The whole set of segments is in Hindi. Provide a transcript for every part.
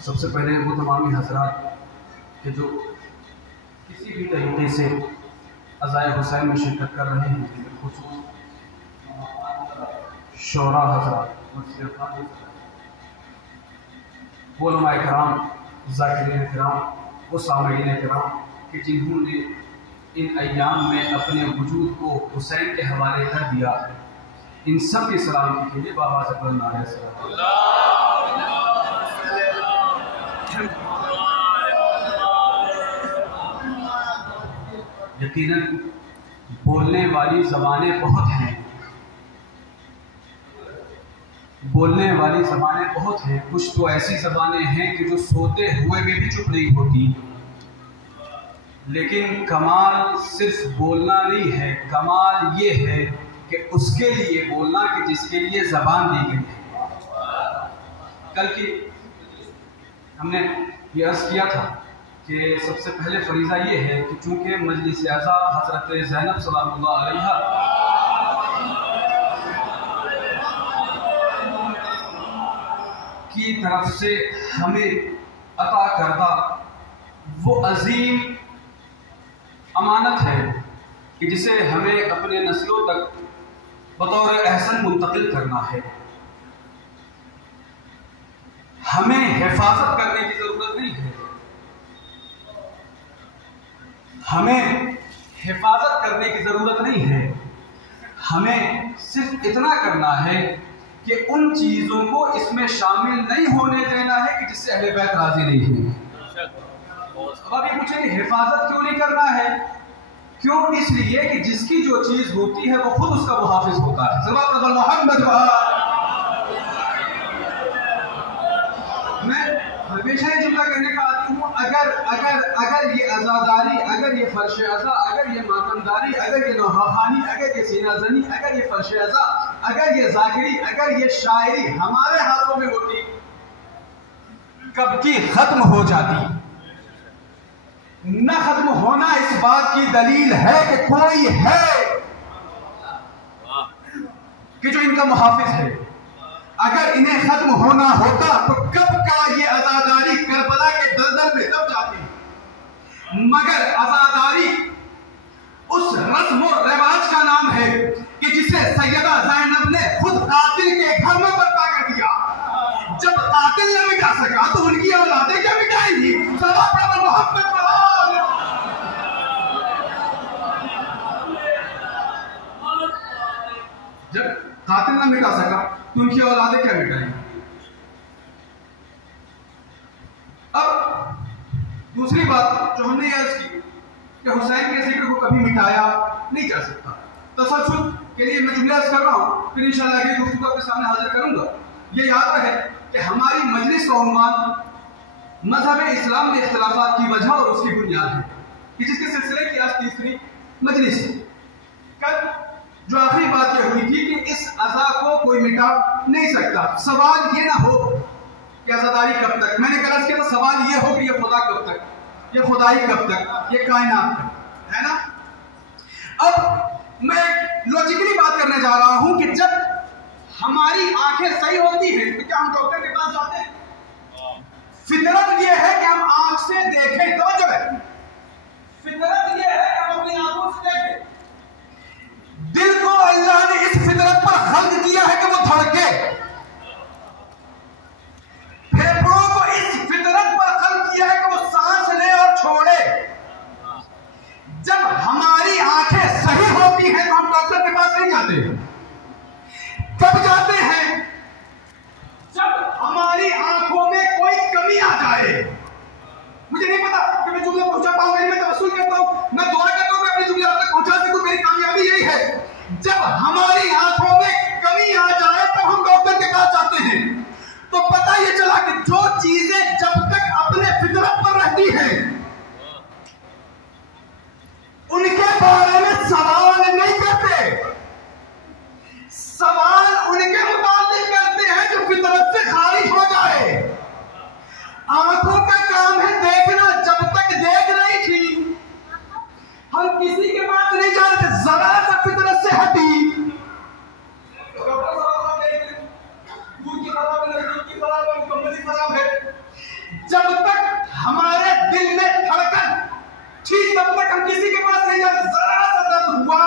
सबसे पहले वो तमामी हजरात के जो किसी भी तरीके से अज़ाए हुसैन में शिरकत कर रहे हैं, खुसूस शोरा हजरात, उलमा किराम, ज़ाकिरीन किराम, वो सामईन किराम कि जिन्होंने इन अय्याम में अपने वजूद को हुसैन के हवाले कर दिया, इन सब की सलामती के लिए बाबा से नारे यकीनन बोलने वाली ज़बानें बहुत हैं, बोलने वाली ज़बानें बहुत हैं। कुछ तो ऐसी ज़बानें हैं कि जो सोते हुए भी चुप नहीं होती। लेकिन कमाल सिर्फ बोलना नहीं है, कमाल ये है कि उसके लिए बोलना कि जिसके लिए ज़बान दी गई है। कल की हमने ये अर्ज़ किया था कि सबसे पहले फरीज़ा ये है कि चूँकि मजलिस आज़ा हज़रत ज़ैनब सलामुल्लाह अलैहा की तरफ से हमें अता करदा वो अजीम अमानत है कि जिसे हमें अपने नस्लों तक बतौर एहसन मुंतकिल करना है। हमें हिफाजत करने की जरूरत नहीं है, हमें हिफाजत करने की जरूरत नहीं है। हमें सिर्फ इतना करना है कि उन चीजों को इसमें शामिल नहीं होने देना है कि जिससे अहले बैत राजी नहीं है। अब आप ये पूछेंगे हिफाजत क्यों नहीं करना है? क्यों? इसलिए कि जिसकी जो चीज होती है वो खुद उसका मुहाफिज होता है। मैं हमेशा ये जुमला कहने का आती हूँ, अगर अगर अगर ये आजादारी, अगर ये फर्श अज़ा, अगर ये मातमदारी, अगर ये नौहानी, अगर ये सीना जनी, अगर ये फर्श अज़ा, अगर ये जाकिरी, अगर ये शायरी हमारे हाथों में होती, कब की खत्म हो जाती। न खत्म होना इस बात की दलील है कि कोई है कि जो इनका मुहाफिज है। अगर इन्हें खत्म होना होता तो कब का ये आजादारी करबला के दलदल में दब जाती। मगर आजादारी उस रस्म और रिवाज का नाम है कि जिसे सैयदा ज़ैनब ने खुद कातिल के घर में बर्पा कर दिया। जब कातिल ने मिटा सका तो उनकी औलादें क्या मिटाएंगी? मोहब्बत जब कातिल ने मिटा सका तो उनकी औलादें क्या मिटाएंगी? अब दूसरी बात जो हमने अर्ज की कि हुसैन के जिक्र को कभी मिटाया नहीं जा सकता। तसल्सल के लिए मैं जुमला अर्ज कर रहा हूँ, फिर इंशाअल्लाह अगली गुफ्तगू आपके सामने हाजिर करूंगा। ये याद रहे कि हमारी मजलिस का उन्वान मजहब इस्लाम में इख्तिलाफात की वजह और उसकी बुनियाद है, कि जिसके सिलसिले की आज तीसरी मजलिस है। कल जो आखिरी बात यह हुई थी कि इस अज़ा को कोई मिटा नहीं सकता। सवाल ये ना हो कि आज़ादारी कब तक, मैंने कहा किया था, सवाल ये हो कि ये खुदा कब तक, ये खुदाई कब तक, ये कायनात कब, है ना। अब मैं लॉजिकली बात करने जा रहा हूं कि जब हमारी आंखें सही होती हैं तो क्या हम डॉक्टर के पास जाते हैं? फितरत ये है कि हम आंख से देखें, तो जो है फितरत ये है कि हम अपनी आंखों से देखें। दिल को अल्लाह ने इस फितरत पर खल्क किया है कि वो धड़के। फेफड़ों को इस फितरत पर खल्क किया है कि वो सांस ले और छोड़े। जब हमारी आंखें सही होती हैं तो हम डॉक्टर के पास नहीं जाते। कब जाते हैं? जब हमारी आंखों में कोई कमी आ जाए। मुझे नहीं पता कि मैं जुमला पहुंचा पाऊंगा, मैं तवस्सुल करता हूं, मैं दुआ करता हूं कि अपनी जुमला तक पहुंचा सकूं। मेरी कामयाबी यही है, जब हमारी आंखों में कमी आ जाए तो हम डॉक्टर के पास जाते हैं। तो पता ये चला कि जो चीजें जब तक अपने फितरत पर रहती हैं उनके बारे में सवाल नहीं करते। सवाल उनके मुताबिक करते हैं जो फितरत से खारिज हो जाए। आंखों का काम है देखना, जब तक हमारे दिल में धड़कन थी तब तक हम किसी के पास नहीं जाते। जरा सा दर्द हुआ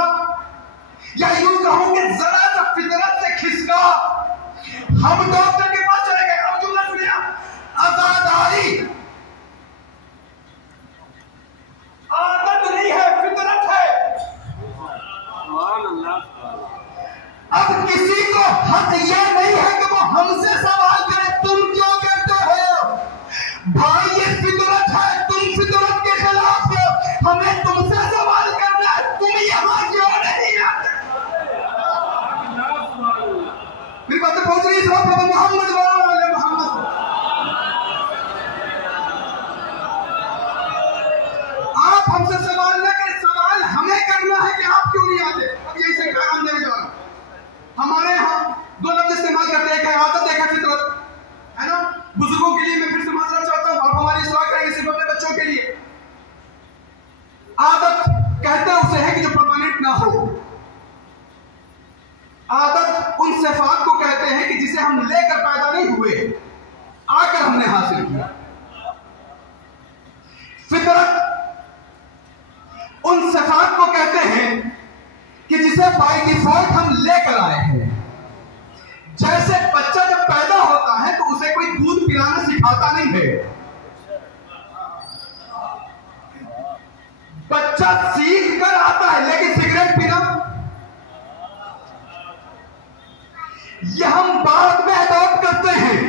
या यूं कहूं कि जरा सा फितरत से खिसका, हम डॉक्टर के पास चले गए। अब जुमला सुनिए, आजादारी आदत नहीं है, फितरत है। अब किसी को हक ये नहीं है कि वो हमसे सवाल करे तुम क्यों करते हो। भाई ये फितरत है, तुम फितरत के खिलाफ हो, हमें तुमसे सवाल करना है तुम यहाँ क्यों नहीं आते। मेरी बातें पहुंच रही है मोहम्मद मोहम्मद। आप हमसे सवाल न करें, सवाल हमें करना है कि आप क्यों नहीं आते। अब यही से पैगाम देने जा रहा हूं। हमारे यहाँ दो लफ्ज इस्तेमाल करते हैं, आदत एक है फितरत, है ना। बुजुर्गों के लिए मैं फिर से माजरा चाहता हूं, आप हमारी इस्लाह करेंगे, सिर्फ अपने बच्चों के लिए। आदत कहते हैं उसे है कि जो परमानेंट ना हो। आदत उन सिफात को कहते हैं कि जिसे हम लेकर पैदा नहीं हुए, आकर हमने हासिल किया। फितरत उन सिफात को कहते हैं कि जिसे बाय डिफॉल्ट हम लेकर आए हैं। जैसे बच्चा जब पैदा होता है तो उसे कोई दूध पिलाना सिखाता नहीं है, बच्चा सीख कर आता है। लेकिन सिगरेट पीना यह हम बाद में अडॉप्ट करते हैं।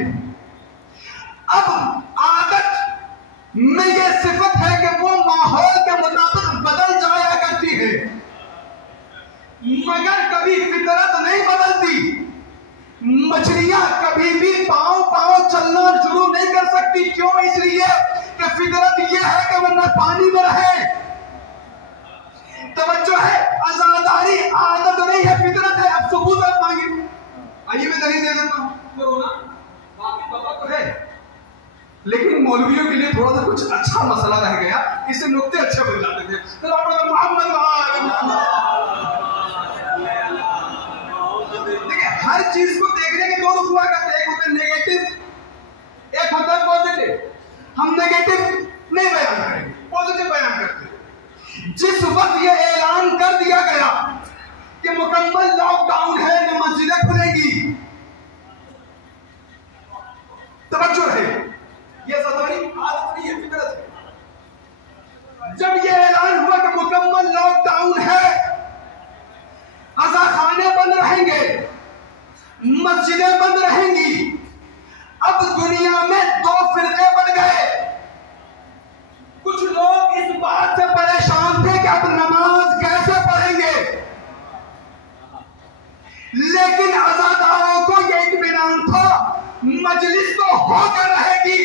अब आदत में यह सिफत है कि वो माहौल के मुताबिक बदल जाया करती है, मगर कभी फितरत नहीं बदलती। मछलियां कभी भी पांव पांव चलना शुरू नहीं कर सकती। क्यों? इसलिए कि फितरत यह है कि वो न पानी में रहे। तवज्जो है, आजादारी आदत नहीं है, फितरत है। अब सबूत आप मांगे, आइए मैं दलील दे देता हूं। बाकी बाबा तो है, लेकिन मौलवियों के लिए थोड़ा सा कुछ अच्छा मसला रह गया, इससे नुक्ते अच्छे बन जाते थे। तो मोहम्मद हर चीज को देखने के दो रुख हुआ करते हैं, एक होता है नेगेटिव, एक होता है पॉजिटिव। हम नेगेटिव नहीं बयान करेंगे, पॉजिटिव बयान करते हैं। जिस वक्त ये ऐलान कर दिया गया कि मुकम्मल लॉकडाउन है, न मस्जिदें खुलेंगी, तवज्जो है, ये सदारी आदत नहीं है, फितरत है। जब ये ऐलान हुआ कि मुकम्मल लॉकडाउन है, अज़ाखाने बंद रहेंगे, मस्जिदें बंद रहेंगी, अब दुनिया में दो फिरके बन गए। कुछ लोग इस बात से परेशान थे कि अब नमाज कैसे पढ़ेंगे, लेकिन अज़ादारों को यह इत्मीनान था मजलिस तो होकर रहेगी।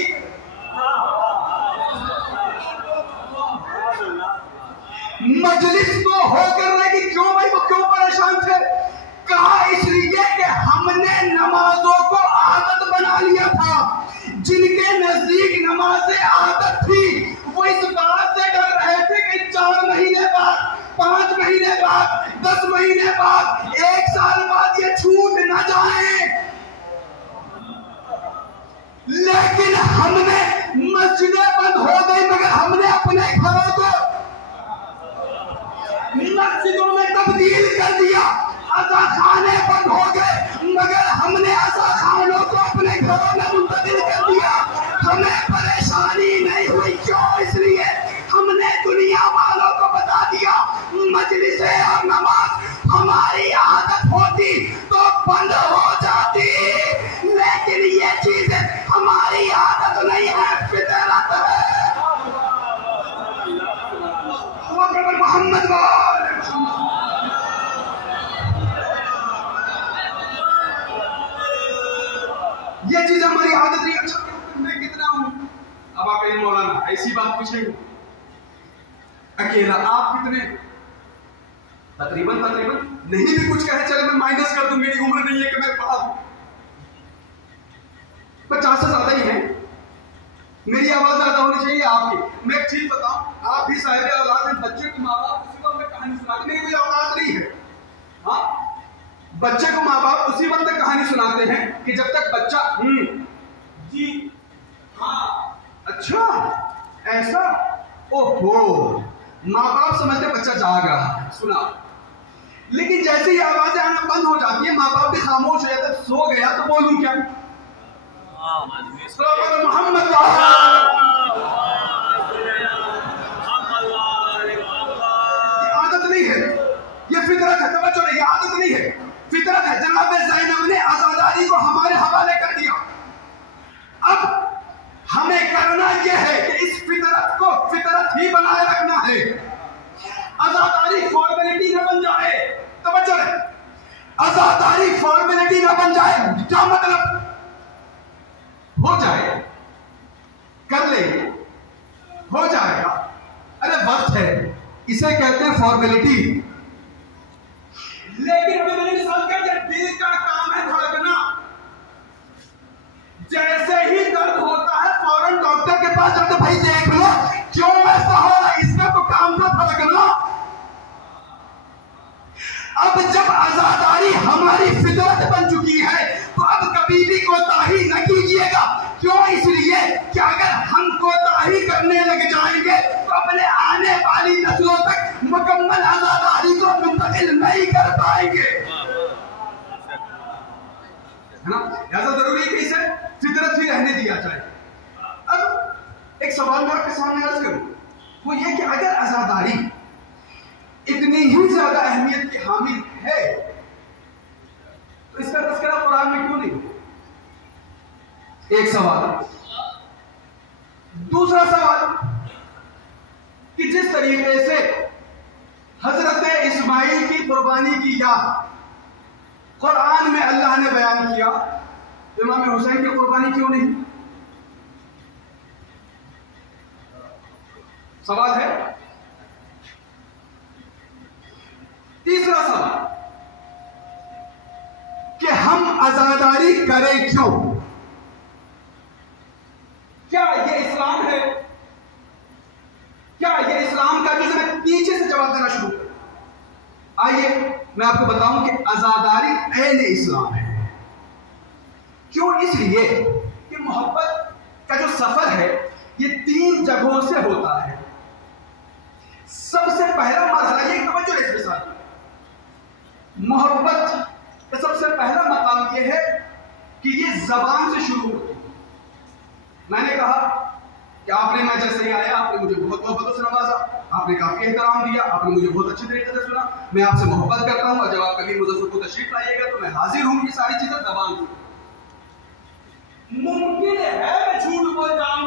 मजलिस तो होकर रहेगी। क्यों भाई, वो क्यों परेशान थे? कहा इसलिए कि हमने नमाजों को आदत बना लिया था। जिनके नजदीक नमाज आदत थी वो इस बात से डर रहे थे कि 4 महीने बाद, 5 महीने बाद, 10 महीने बाद, 1 साल बाद ये छूट न जाए। लेकिन हमने मस्जिदें बंद हो गई, मगर हमने अपने घरों को मस्जिदों में तब्दील कर दिया। अज़ाखाने बंद हो गए, मगर हमने अज़ाखानों को अपने घरों में मुंतकिल कर दिया। हमें परेशानी नहीं हुई। क्यों? इसलिए हमने दुनिया वालों को बता दिया मजलिसें और नमाज हमारी आदत होती तो बंद हो जाती, लेकिन ये चीजें हमारी आदत नहीं है, फितरत है। मोहम्मद ये चीज हमारी आदत नहीं। अच्छा मैं कितना हूं? अब आप कहें मौलाना ऐसी बात पूछेंगे, अकेला आप कितने? तकरीबन नहीं भी कुछ कहे, चले मैं माइनस कर दूं, मेरी उम्र नहीं है कि मैं पढ़ा दूं, 50 से ज्यादा ही है। मेरी आवाज ज्यादा होनी चाहिए आपकी। मैं एक चीज बताऊं, आप भी साहिब औलाद हैं, बच्चे को माँ बाप उसी वक्त में कहानी सुनाते, मेरी कोई औलाद नहीं है। हाँ, बच्चे को माँ बाप उसी वक्त तक कहानी सुनाते हैं कि जब तक बच्चा जी हाँ अच्छा ऐसा? ओहो, माँ बाप समझते बच्चा जाग रहा है, सुना, लेकिन जैसे ही आवाजें आना बंद हो जाती है, माँ बाप भी खामोश हो जाते, सो गया तो बोलूं क्या? मोहम्मद आदत नहीं है, ये फितरत है, तवज्जो नहीं, ये आदत नहीं है, फितरत है। जनाब ज़ैनब ने आजादारी को हमारे हवाले कर दिया। अब हमें करना यह है कि इस फितरत को फितरत ही बनाए रखना है। आजादारी फॉर्मेलिटी न बन जाए, तवज्जो है, आजादारी फॉर्मेलिटी न बन जाए। क्या मतलब? हो जाए, कर लेंगे, हो जाएगा, अरे वक्त है, इसे कहते हैं फॉर्मेलिटी। लेकिन अभी मैंने मिसाल क्या दिया, दिल का काम है धड़कना। जैसे ही दर्द होता है फौरन डॉक्टर के पास जाते, भाई देख लो क्यों ऐसा हो रहा है, इसका तो काम था धड़कना। अब जब आजादारी हमारी फितरत बन चुकी है तो अब कभी भी कोताही न कीजिएगा। क्यों? इसलिए कि अगर हम कोताही करने लग जाएंगे तो अपने आने वाली नस्लों तक मुकम्मल आजादारी को मुंतकिल नहीं कर पाएंगे, है ना? ऐसा जरूरी है कि इसे फितरत ही रहने दिया जाए। अब एक सवाल मैं आपके सामने अर्ज करूं, वो ये कि अगर आजादारी इतनी ही ज्यादा अहमियत की हामिल है तो इसका तज़किरा कुरान में क्यों नहीं? एक सवाल। दूसरा सवाल कि जिस तरीके से हजरत इस्माइल की कुर्बानी की याद कुरान में अल्लाह ने बयान किया, इमाम हुसैन की कुर्बानी क्यों नहीं? सवाल है। तीसरा सवाल कि हम आजादारी करें क्यों? क्या ये इस्लाम है? क्या ये इस्लाम का जुज़? मैं पीछे से जवाब देना शुरू करूं। आइए मैं आपको बताऊं कि आजादारी ऐन इस्लाम है। क्यों? इसलिए कि मोहब्बत का जो सफर है ये 3 जगहों से होता है। सबसे पहला मरहला, ये तवज्जो है इसके साथ, मोहब्बत का सबसे पहला मकाम यह है कि ये जबान से शुरू होती है। मैंने कहा कि आपने, मैं जैसे ही आया आपने मुझे बहुत मोहब्बतों से नवाजा, आपने काफी एहतराम दिया, आपने मुझे बहुत अच्छे तरीके से सुना, मैं आपसे मोहब्बत करता हूं और जब आप कभी मुझे को तशरीफ लाइएगा तो मैं हाजिर हूं। ये सारी चीजें जबान से। मुमकिन है मैं झूठ बोल जाऊं,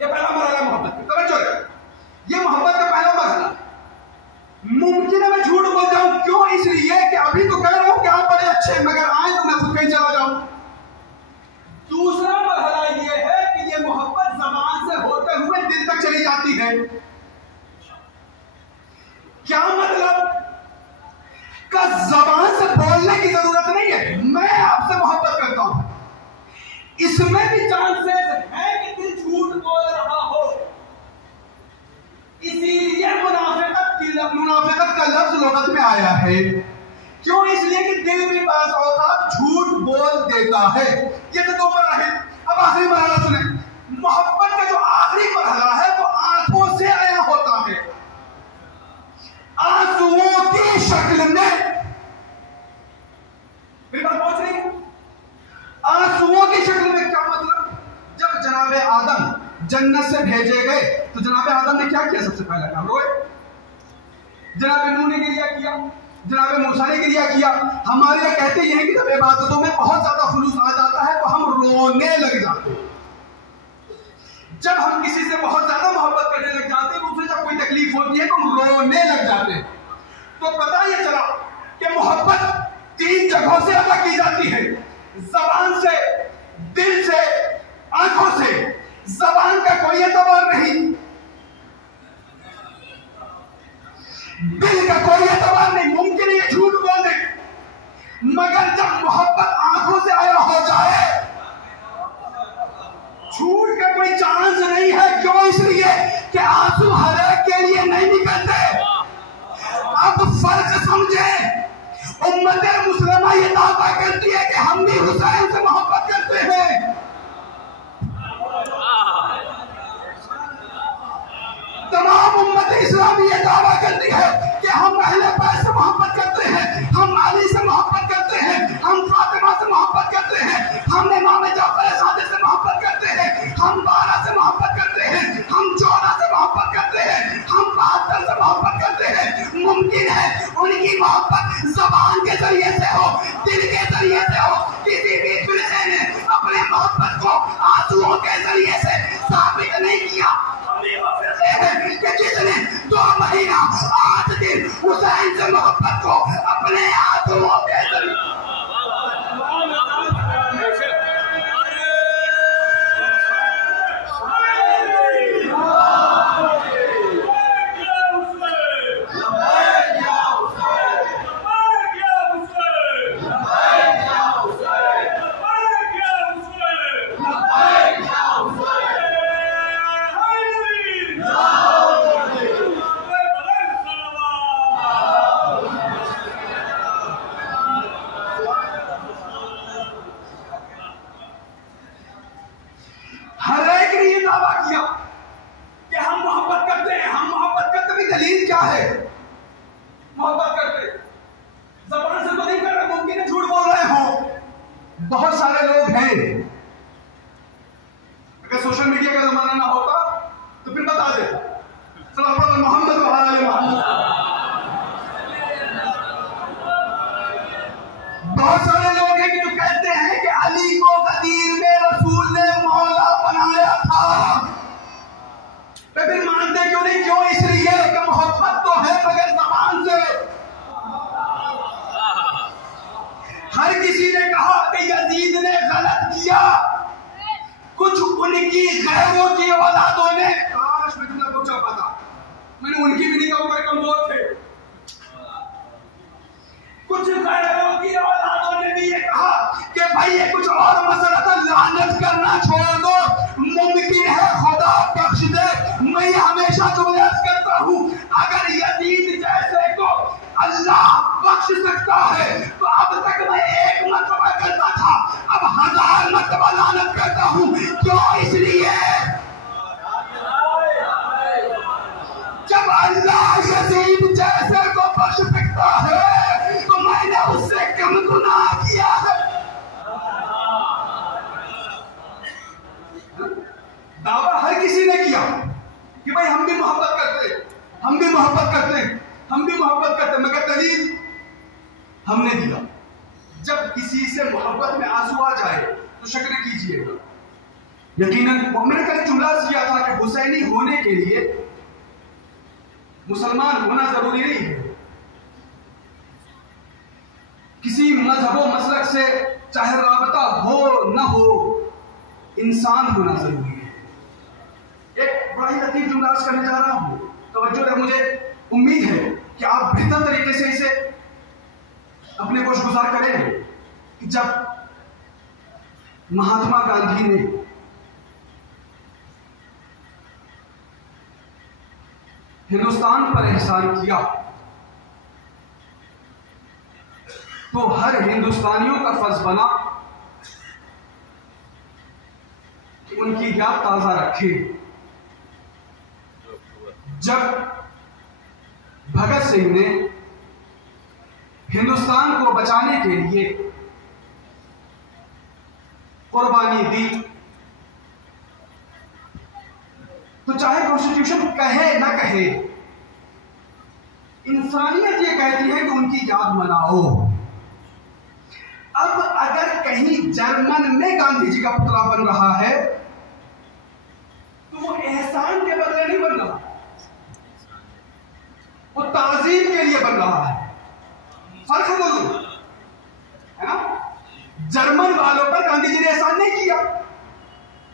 ये पहला मरहला मोहब्बत का। तवज्जो है, ये मोहब्बत का पहला मरहला। मुमकिन है मैं झूठ बोल जाऊं, क्यों? इसलिए कि अभी तो कह रहा हूं कि आप बड़े अच्छे, मगर आए तो मैं खुद कहीं चला जाऊं। दूसरा मरहला ये है कि ये मोहब्बत जबान से होते हुए दिल तक चली जाती है। क्या मतलब? का जबान से बोलने की जरूरत नहीं है, मैं आपसे मोहब्बत करता हूं, इसमें भी चांसेस है कि दिल झूठ बोल रहा हो। इसीलिए मुनाफिकत का लफ्ज लुगत में आया है। क्यों? इसलिए कि दिल भी बाज़ औक़ात झूठ बोल देता है। ये तो 2 मरहले। अब आखिरी मरहला सुने। मोहब्बत का जो आखिरी मरहला है वो आंखों से आया होता है, आंसुओं की शक्ल में। मेरी बात पहुंच रही है? आंसुओं की शक्ल में क्या मतलब? जब जनाब आदम जन्नत से भेजे गए तो जनाब आदम ने क्या किया? सबसे पहला काम रोए। जनाब नूह ने गिरिया किया, जनाब मूसा ने गिरिया किया। हमारे यहाँ कहते हैं कि जब इबादतों में बहुत ज्यादा खुलूस आ जाता है तो हम रोने लग जाते हैं। जब हम किसी से बहुत ज्यादा मोहब्बत करने लग जाते हैं, उसे जब कोई तकलीफ होती है तो हम रोने लग जाते हैं। तो पता ये चला कि मोहब्बत 3 जगहों से अदा की जाती है, जबान से, दिल से, आंखों से। जबान का कोई एतबार नहीं, दिल का कोई एतबार नहीं। मुमकिन है झूठ बोल दे, मगर जब मोहब्बत आंखों से आया हो जाए झूठ का कोई चांस नहीं है। क्यों? इसलिए कि आंसू हर एक के लिए नहीं निकलते। अब फर्क समझे, उम्मत मुस्लिमा ये दावा करती है कि हम भी हुसैन से मोहब्बत करते हैं। ये दावा करती है कि हम अहले बैत से मोहब्बत करते हैं, हम अली से मोहब्बत करते हैं, हम फातिमा से मोहब्बत करते हैं, हम इमाम जाफर सादिक से मोहब्बत करते हैं, हम 12 से मोहब्बत करते हैं, हम 14 से मोहब्बत करते हैं, हम 72 से मोहब्बत करते हैं। मुमकिन है उनकी मोहब्बत ज़बान के जरिए से हो, दिल के जरिए से हो, किसी भी फिरके ने अपने मोहब्बत को आंसुओं के जरिए से साबित नहीं किया। कि जिसने 2 महीना 8 दिन हुसैन से मोहब्बत को अपने आंसुओं के जरिए हमने दिया। जब किसी से मोहब्बत में आंसू आ जाए तो शक न कीजिएगा, यकीनन मैंने कल जुमला किया था कि हुसैनी होने के लिए मुसलमान होना जरूरी नहीं है। किसी मजहब मसलक से चाहे राबता हो न हो, इंसान होना जरूरी है। एक बड़ा ही लतीफ जुमला करने जा रहा हूं, तवज्जो है। मुझे उम्मीद है कि आप बेहतर तरीके से इसे अपने को गुजार करेंगे कि जब महात्मा गांधी ने हिंदुस्तान पर एहसान किया तो हर हिंदुस्तानियों का फर्ज बना कि उनकी याद ताजा रखे। जब भगत सिंह ने हिंदुस्तान को बचाने के लिए कुर्बानी दी तो चाहे कॉन्स्टिट्यूशन कहे ना कहे, इंसानियत ये कहती है कि उनकी याद मनाओ। अब अगर कहीं जर्मन में गांधी जी का पुतला बन रहा है तो वो एहसान के बदले नहीं बन रहा, वो ताजीम के लिए बन रहा है। फर्क बोलूं है ना, जर्मन वालों पर गांधी जी ने एहसान नहीं किया।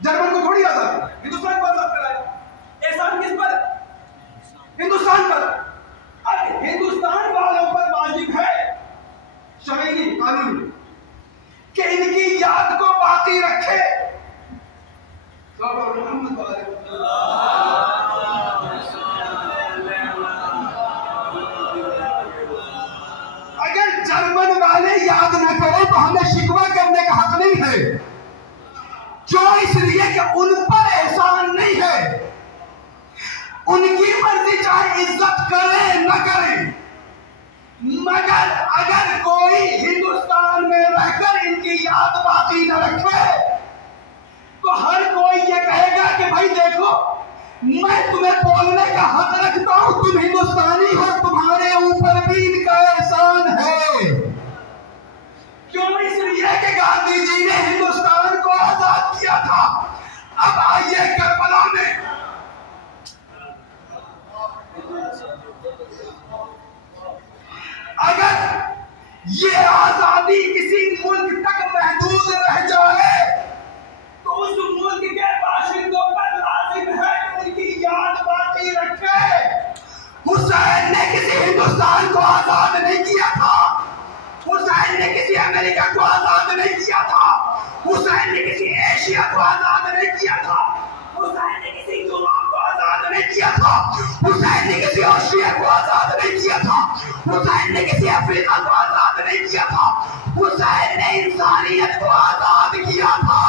जर्मन को थोड़ी आजाद कराया, हिंदुस्तान को आजाद कराया। एहसान किस पर? हिंदुस्तान पर। अब हिंदुस्तान वालों पर वाजिब है शरई कानून कि इनकी याद को बाकी रखे। उनकी मर्जी, चाहे इज्जत करे न करे, मगर अगर कोई हिंदुस्तान में रहकर इनकी याद बाकी न रखे तो हर कोई ये कहेगा कि भाई देखो, मैं तुम्हें बोलने का हक रखता हूं, तुम हिंदुस्तानी हो, तुम्हारे ऊपर भी इनका एहसान है। क्यों? इसलिए कि गांधी जी ने हिंदुस्तान को आजाद किया था। अब आइए करबला में अगर ये आजादी किसी मुल्क तक महदूद रह जाए तो उस मुल्क के बाशिंदों पर लाजिम है कि उनकी याद बाकी रखे। हुसैन ने किसी हिंदुस्तान को आजाद नहीं किया था, हुसैन ने किसी अमेरिका को आजाद नहीं किया था, हुसैन ने किसी एशिया को आजाद नहीं किया था, हुसैन ने किसी यूरोप को आजाद नहीं किया था, हुसैन ने किसी ऑस्ट्रिया को आजाद नहीं किया था, हुसैन ने किसी अफ्रीका को आजाद नहीं किया था, हुसैन ने इंसानियत को आजाद किया था।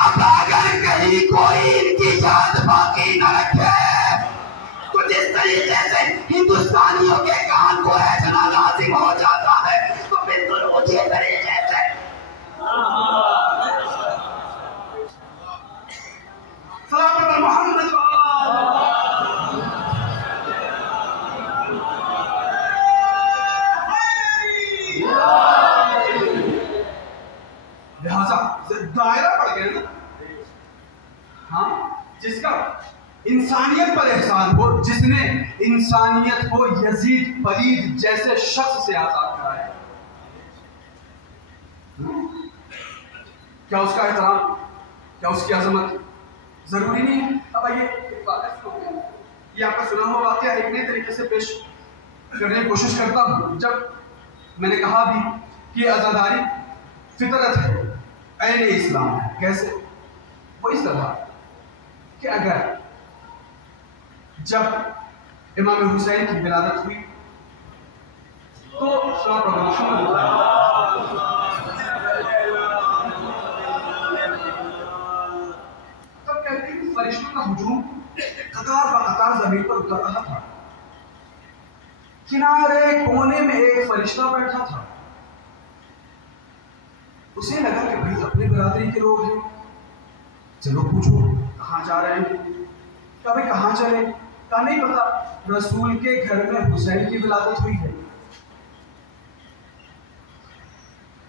अब अगर कहीं कोई इनकी याद बाकी न रखे तो जिस तरीके से हिंदुस्तानियों के कान को ऐसा लाजिम हो जाता है तो बिल्कुल उसी तरीके से सलाम मोहम्मद लिहाजा दायरा पड़ गया ना। हाँ, जिसका इंसानियत पर एहसान हो, जिसने इंसानियत को यजीद पलीद जैसे शख्स से आजाद कराया, क्या उसका एहतराम, क्या उसकी अजमत जरूरी नहीं है? अब आइए एक बात सुनो, ये आपका सुना हुआ वाकया एक नए तरीके से पेश करने की कोशिश करता हूं। जब मैंने कहा भी कि आजादारी फितरत है, ऐन इस्लाम है, कैसे? वो इस तरह कि अगर जब इमाम हुसैन की विलादत हुई तो तब कहते हैं फरिश्तों का हुजूम कतार ब कतार जमीन पर उतर रहा था। किनारे कोने में एक फरिश्ता बैठा था। उसे लगा कि भाई अपने बिरादरी के लोग हैं, चलो पूछो कहाँ जा रहे हैं। क्या भाई कहाँ चले? क्या नहीं पता, रसूल के घर में हुसैन की विलादत हुई है।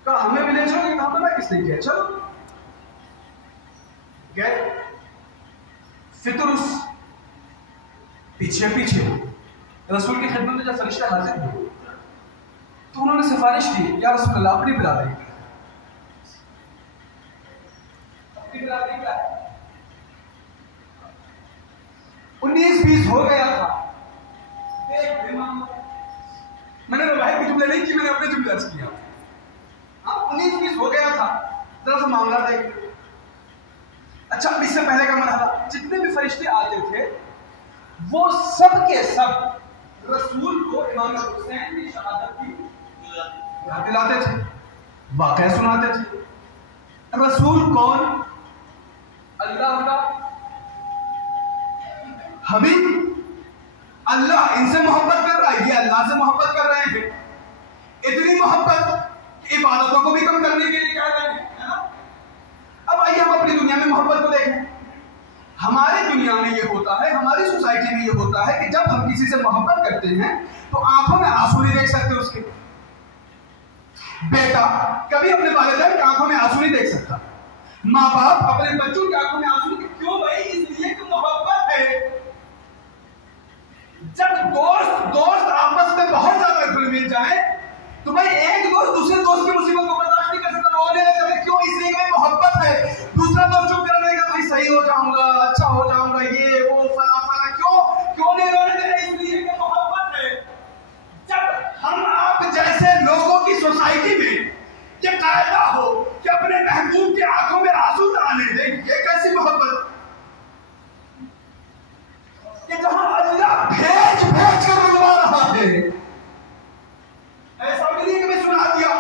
क्या हमें भी ले जाओगे? कहाँ पता किसने किया, चलो गए। फितरुस पीछे पीछे रसूल की खिदमत में जब फरिश्ते हाजिर हुए तो उन्होंने सिफारिश की, या रसूल अल्लाह अपनी बिरादरी का, अपनी बिरादरी का 19-20 हो गया था। मैंने रवायत के जुमले नहीं की, मैंने अपने जुमले अर्ज किया। हाँ, 19-20 हो गया था। जरा सा मामला देख। अच्छा, इससे पहले का मरहला, जितने भी फरिश्ते आते थे वो सब के सब रसूल को इमाम हुसैन की शहादत की याद दिलाते थे, वाक़या सुनाते थे। रसूल कौन? अल्लाह का हबीब। अल्लाह इनसे मोहब्बत कर रहा है, ये अल्लाह से मोहब्बत कर रहे हैं। इतनी मोहब्बत इबादतों को भी कम करने के लिए कह रहे हैं, है ना? अब आइए हम अपनी दुनिया में मोहब्बत को देखें। हमारी दुनिया में ये होता है, हमारी सोसाइटी में ये होता है कि जब हम किसी से मोहब्बत करते हैं तो आंखों में आंसू नहीं देख सकते उसके। बेटा कभी अपने वालिदैन की आंखों में आंसू नहीं देख सकता, माँ बाप अपने बच्चों की आंखों में आंसू नहीं। क्यों भाई? इसलिए कि मोहब्बत है। जब दोस्त आपस में बहुत ज्यादा घुल मिल जाए तो भाई एक दोस्त दूसरे दोस्त की मुसीबत को बर्दाश्त नहीं कर सकता, रोने लगे। क्यों? इसलिए कि मोहब्बत है। दूसरा दोस्त चुप कर देगा, भाई सही हो जाऊंगा, अच्छा हो जाऊंगा, ये वो फला फला। क्यों नहीं रोने देगा? इसलिए कि मोहब्बत है। जब हम आप जैसे लोगों की सोसाइटी में ये कायदा हो कि अपने महबूब की आंखों में आंसू ना आने दें, ये कैसी मोहब्बत? कि जहां अल्लाह भेज कर रुलवा रहा है। ऐसा भी नहीं कि मैं सुना दिया,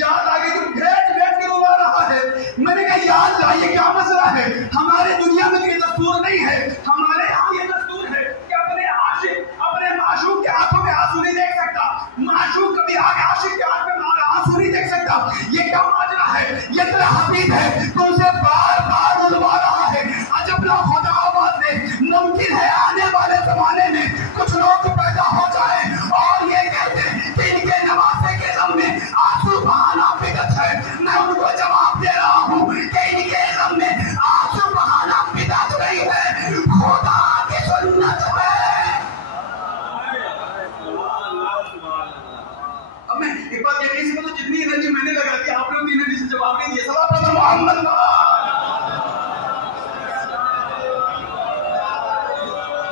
याद आ गई, तुम भेज के रुलवा रहा है। मैंने कहा याद लाइए, क्या मसला है? हमारे दुनिया में ये दस्तूर नहीं है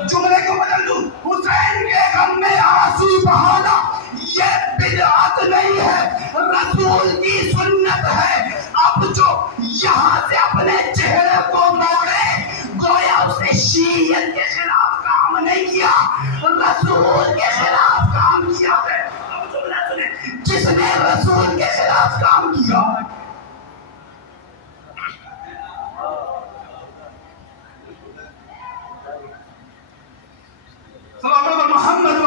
जुमले को बदल दूं, हुसैन के गम में आंसू बहाना ये बिदअत नहीं है, रसूल की सुन्नत है। अब जो यहाँ से अपने चेहरे को मोड़े, गोया उसने शीयत के खिलाफ काम नहीं किया, रसूल के खिलाफ काम किया है। अब जुमला सुने, जिसने रसूल के खिलाफ काम किया, मोहम्मद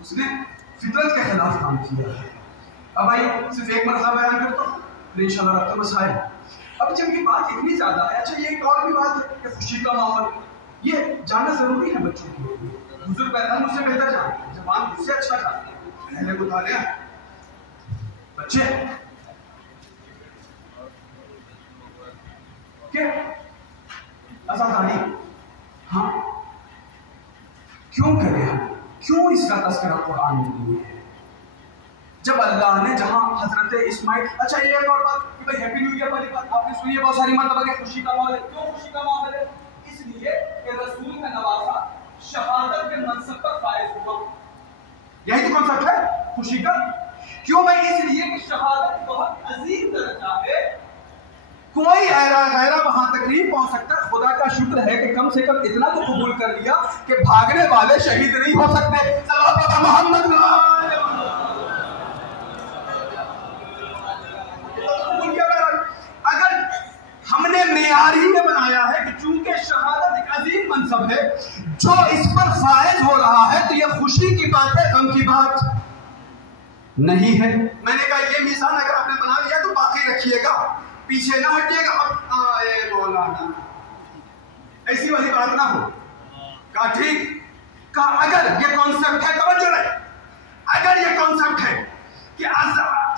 उसने फितरत के खिलाफ काम किया है। अब भाई सिर्फ एक मसला बयान करता हूँ, इंशाल्लाह रखता मसाइल। अब जब ये बात इतनी ज्यादा है, अच्छा ये एक और भी बात है कि खुशी का माहौल ये जानना जरूरी है बच्चों के लिए। बुजुर्ग पैदा मुझसे बेहतर जानते हैं, जवान मुझसे अच्छा जानते हैं, पहले बता दें बच्चे आजादी हाँ क्यों करें हम, क्यों इसका तस्करा कुरान में नहीं है? जब अल्लाह ने जहां हजरत इस्माइल, अच्छा ये एक और बात कि भाई हैप्पी न्यू ईयर वाली बात आपने सुनी है बहुत सारी मरतबा कि खुशी का माहौल है। क्यों खुशी का माहौल है? इसलिए कि रसूल का नवासा शहादत के मनसब पर फायज हुआ, यही तो कॉन्सेप्ट है खुशी का। क्यों भाई? इसलिए कि शहादत बहुत अजीम दर्जा है, कोई गैरा वहां तक नहीं पहुंच सकता। खुदा का शुक्र है कि कम से कम इतना तो कबूल कर लिया कि भागने वाले शहीद नहीं हो सकते। मोहम्मद अगर हमने मेयार ही में बनाया है कि चूंकि शहादत एक अजीम मनसब है, जो इस पर फायज हो रहा है, तो यह खुशी की बात है, गम की बात नहीं है। मैंने कहा ये मिसाल अगर आपने बना लिया तो बाकी रखिएगा, पीछे ना हटिएगा। अब मौलाना ऐसी वाली बात ना हो। कहा ठीक, कहा अगर ये कॉन्सेप्ट है, तवज्जो रहे, अगर ये कॉन्सेप्ट है कि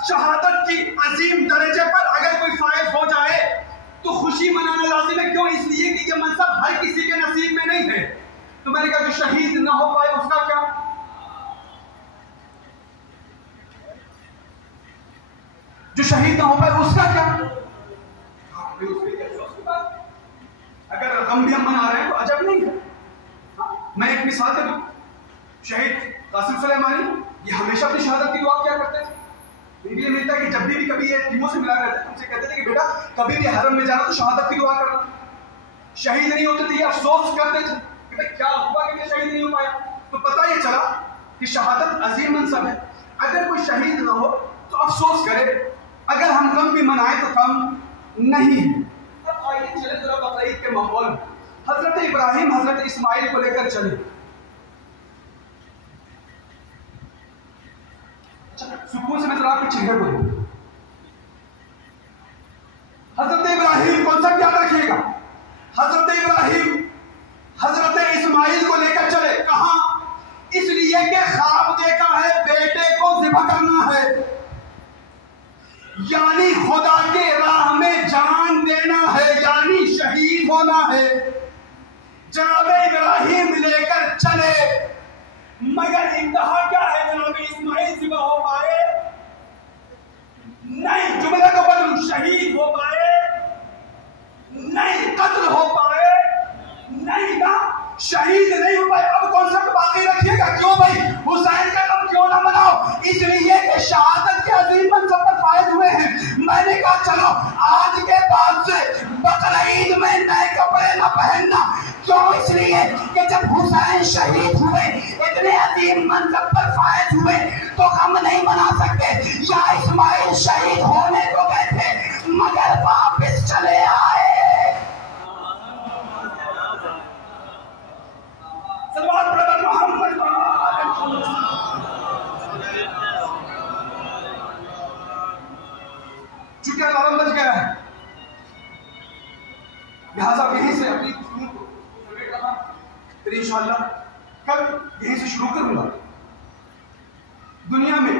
शहादत की अजीम दर्जे पर अगर कोई फायज हो जाए तो खुशी मनाना लाजिम है। क्यों? इसलिए कि ये मनसब हर किसी के नसीब में नहीं है। तो मैंने कहा जो शहीद ना हो पाए उसका क्या? जो शहीद ना हो पाए उसका क्या? अगर गम भी हम मना रहे हैं तो अजब नहीं है। मैं एक मिसाल दे दूं, शहीद कासिम सुलेमानी ये हमेशा अपनी शहादत की दुआ क्या करते थे। ये मिलता है कि जब भी कभी ये टीमों से मिला करते थे, उनसे कहते थे कि बेटा कभी भी हरम में जाना तो शहादत की दुआ करना। शहीद नहीं होते थे, ये अफसोस करते थे कि भाई क्या हुआ कि मैं शहीद नहीं हो पाया। तो पता ये चला कि शहादत अजीम मनसब है। अगर कोई शहीद ना हो तो अफसोस करे, अगर हम गम भी मनाए तो कम नहीं। अब आइए चले जरा बकरीद के माहौल में। हजरत इब्राहिम हजरत इस्माइल को लेकर चले। सुकून से मैं जरा आपके चेहरे को देखूं। हजरत इब्राहिम कॉन्सेप्ट याद रखिएगा, हजरत इब्राहिम हजरत इस्माइल को लेकर चले। कहां? इसलिए कि ख्वाब देखा है बेटे को ज़िबह करना है, यानी खुदा के राह में जान देना है, यानी शहीद होना है। जनाब इब्राहिम लेकर चले, मगर इंतहा क्या है? जनाब इस्माइल ज़िबह हो पाए नहीं, जुमले को बदलूं, शहीद हो पाए नहीं, कत्ल हो पाए नहीं ना, शहीद नहीं हो पाए। अब कॉन्सेप्ट बाकी रखिएगा। क्यों भाई? हुसैन का गम क्यों ना मनाओ? इसलिए कि शहादत के अजीम मनसब पर फायज हुए हैं। मैंने कहा चलो आज के बाद से बकरीद में नए कपड़े न पहनना। क्यों? इसलिए कि जब हुसैन शहीद हुए, इतने अजीम मनसब पर फायज हुए, तो हम नहीं मना सकते। या इस्माइल शहीद होने को गए थे मगर वापस चले आए। चूंकि अलार्म बज गया है, लिहाजा यहीं से अपनी गुफ्तगू को समेट रहा, फिर इंशाअल्लाह कल यहीं से शुरू करूंगा। दुनिया में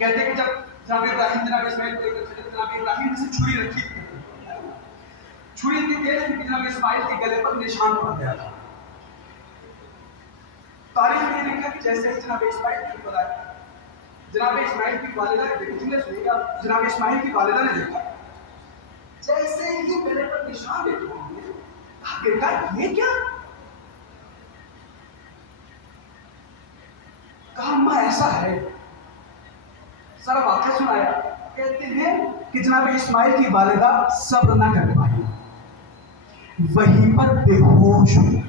कहते हैं कि जब जनाब इब्राहिम जनाब इस्माइल को लेकर चले, जनाब इब्राहिम ने छुरी रखी, छुरी इतनी तेज थी कि जनाब इस्माइल के गले पर निशान पड़ गया था। तारीख में लिखा कि जैसे ही जनाब इस्माइल को बताया, जनाब इस्माइल की वालिदा ने देखा, जनाब इस्माइल की वालिदा ने देखा जैसे ही मेरे पर निशान देते होंगे, बेटा ये क्या? कहा अम्मा ऐसा है। सारा वाक़या सुनाया। कहते हैं कि जनाब इस्माइल की वालिदा सब्र ना कर पाई, वहीं पर बेहोश हुई।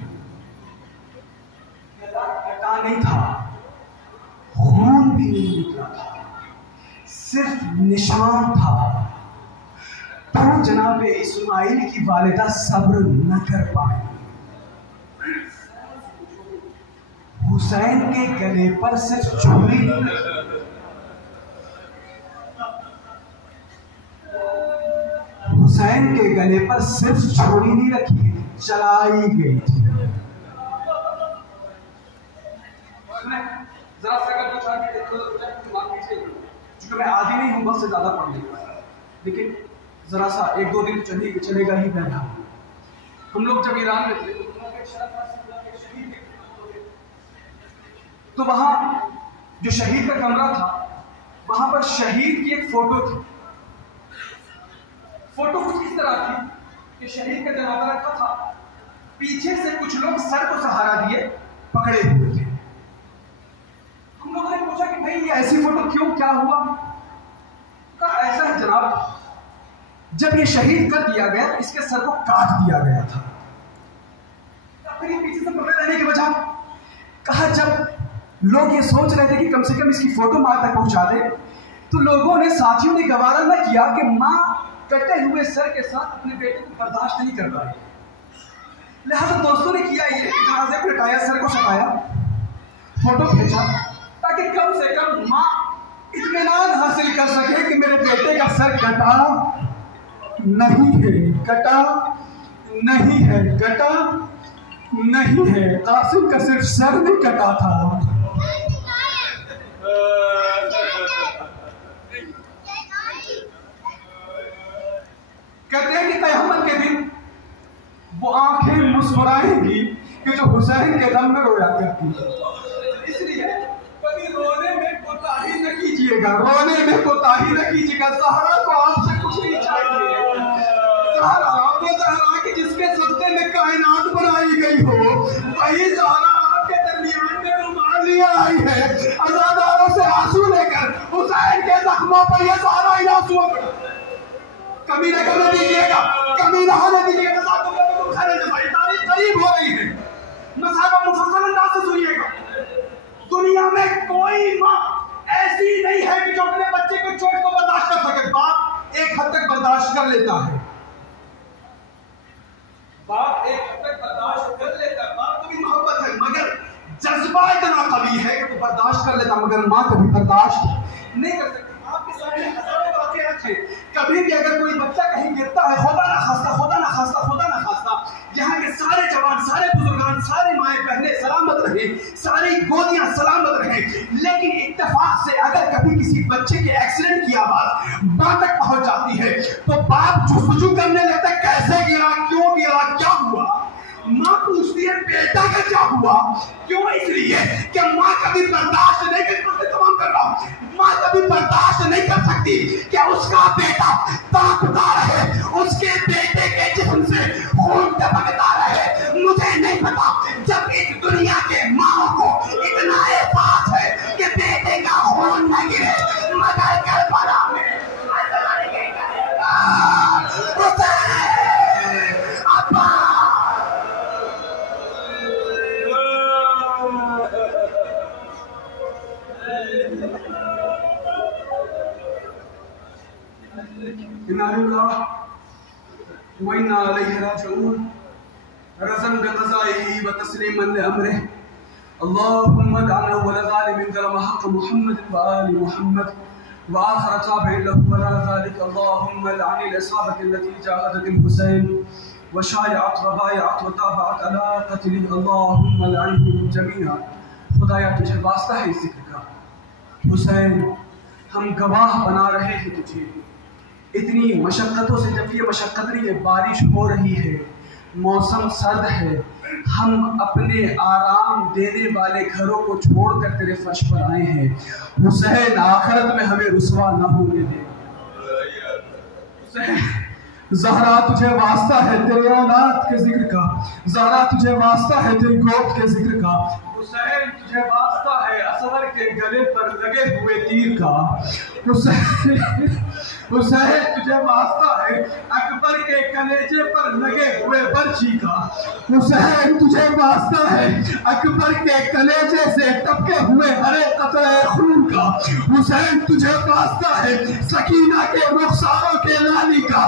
कटा नहीं था, खून भी नहीं निकला था, सिर्फ निशान था। तो जनाब इस्माइल की वालिदा सब्र न कर पाई। हुसैन के गले पर सिर्फ छुरी नहीं, हुसैन के गले पर सिर्फ छुरी नहीं रखी, चलाई गई थी। जरा सा अगर कुछ आगे क्योंकि मैं आदि नहीं हूं बस से ज्यादा पढ़ लेगा, लेकिन जरा सा एक दो दिन चलेगा ही बैठा। हम लोग जब ईरान में थे तो वहां जो शहीद का कमरा था, वहां पर शहीद की एक फोटो थी। फोटो कुछ इस तरह थी कि शहीद का जनाजा रखा था, पीछे से कुछ लोग सर को सहारा दिए पकड़े हुए थे। हम लोगों ने पूछा कि भाई ये ऐसी फोटो क्यों, क्या हुआ? कहा ऐसा है जनाब, जब ये शहीद कर दिया गया तो इसके सर को काट दिया गया था। फिर ये पीछे से पकड़े रहने की वजह, कहा जब लोग ये सोच रहे थे कि कम से कम इसकी फोटो मां तक पहुंचा दे, तो लोगों ने, साथियों ने गवारा न किया कि मां कटे हुए सर के साथ अपने बेटे को बर्दाश्त नहीं कर पाई। लिहाजा दोस्तों ने किया ये, जनाजे को हटाया, सर को छपाया, फोटो भेजा, ताकि कम से कम मां इत्मीनान हासिल कर सके कि मेरे बेटे का सर कटा नहीं है, कटा नहीं है, कटा नहीं है। कासिम का सिर्फ सर नहीं कटा था। कहते हैं कि क़यामत के दिन वो आंखें मुस्कुराएंगी कि जो हुसैन के दम में रोया करती है। इसलिए कभी रोने में कोताही न कीजिएगा, रोने में कोताही न कीजिएगा। ज़हरा को आपसे कुछ नहीं चाहिए। ज़हरा, वो ज़हरा कि जिसके सदक़े में कायनात बनाई गई हो, वही ज़हरा आपके दरमियान में रुमालियां आई है, अज़ादारों से आंसू लेकर हुसैन के जख्मों पर ये ज़हरा ही आंसुओं पर। कमी न करने दीजिएगा, कमी न होने दीजिएगा। तारीख करीब हो रही है, मसाला मुफस्सल अंदाज से सुनिएगा। दुनिया में कोई माँ ऐसी नहीं है कि जो अपने बच्चे को चोट को बर्दाश्त कर सके। बाप एक हद तक बर्दाश्त कर लेता है, बाप एक हद तक बर्दाश्त कर लेता है, बाप को भी मोहब्बत है, मगर जज्बा इतना कभी है कि वो बर्दाश्त कर लेता, मगर माँ कभी बर्दाश्त नहीं कर सकती। आपके सामने हजारों बातें रखे, कभी भी अगर कोई बच्चा कहीं गिरता है, खुदा ना खास्ता, खुदा ना खास्ता, खुदा ना खास्ता, यहाँ के सारे जवान, सारे बुजुर्गान, सारे माएँ बहनें सलामत रहे, सारी गोदियां सलामत रहे। लेकिन इत्तेफाक से अगर कभी किसी बच्चे के एक्सीडेंट की आवाज माँ तक पहुंच जाती है तो बाप जुस्तजू करने लगता है, कैसे गिरा, क्यों गिरा, क्या हुआ? माँ पूछती है बेटा का क्या हुआ? क्यों? इसलिए कि माँ कभी बर्दाश्त नहीं कर सकती, तमाम कर रहा हूँ, माँ कभी बर्दाश्त नहीं कर सकती कि उसका बेटा तड़पता रहे, उसके बेटे के जिस्म से खून टपकता रहे। मुझे नहीं पता जब इस दुनिया के माँ को इतना एहसास है कि बेटे का खून न गिरे, मगर करबला में खुदाया तुझे वास्ता है इस जिक्र का। हुसैन, हम गवाह बना रहे हैं तुझे, इतनी मशक्क़तों से, जब ये मशक्क़त नहीं है, बारिश हो रही है, मौसम सर्द है, हम अपने आराम देने वाले घरों को छोड़कर तेरे फर्श पर आए हैं। हुसैन, आखिरत में हमें रुसवा न होने दे। हुसैन, ज़हरा तुझे वास्ता है तेरे औलाद के जिक्र का, ज़हरा तुझे वास्ता है तेरी गोद के जिक्र का, हुसैन तुझे वास्ता है असगर के गले पर लगे हुए तीर का, हुसैन तुझे वास्ता है अकबर के कलेजे पर लगे हुए बर्छी का, हुसैन तुझे वास्ता है अकबर के कलेजे से टपके हुए हरे कतरे खून का, हुसैन तुझे वास्ता है सकीना के रुखसारों के लाली का,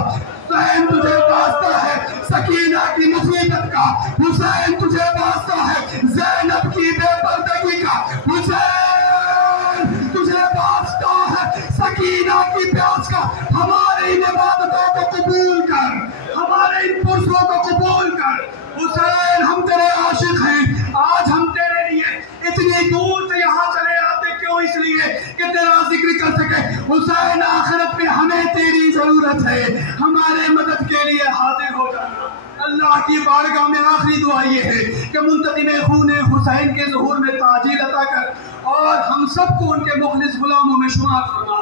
हुसैन तुझे वास्ता है सकीना की मुसीबत का, हुसैन तुझे वास्ता है ज़ैनब की बेपर्दगी का, हुसैन तुझे वास्ता है सकीना की प्यास का। हमारे इन इबादतों को कबूल कर, हमारे इन पुरसों को कबूल कर। हुसैन हम तेरे आशिक हैं, आज हम तेरे लिए इतनी दूर से यहाँ चले आते क्यों? इसलिए कि तेरा जिक्र कर सके। हुसैन आखिरत में हमें तेरी जरूरत है, हमारे मदद के लिए हाजिर हो जाना। अल्लाह की बारगाह में आखिरी दुआ ये है कि मुंतज़िम खून हुसैन के ज़ुहूर में ताजील अता कर और हम सबको उनके मुखलिस गुलामों में शुमार फरमा।